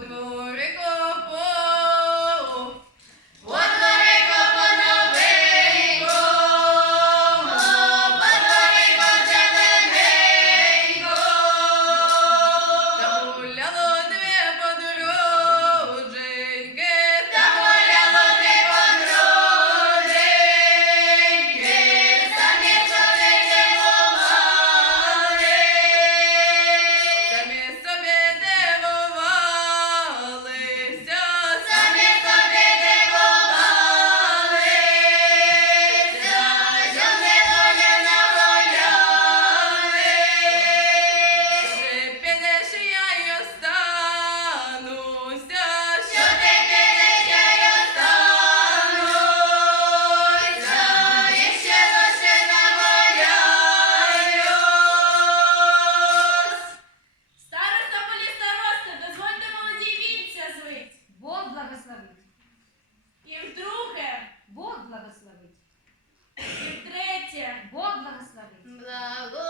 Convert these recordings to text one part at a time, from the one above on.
Good morning. Бог благословить. Благо.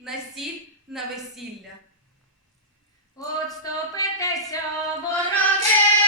на сіль, на весілля. От стопитеся, бороди!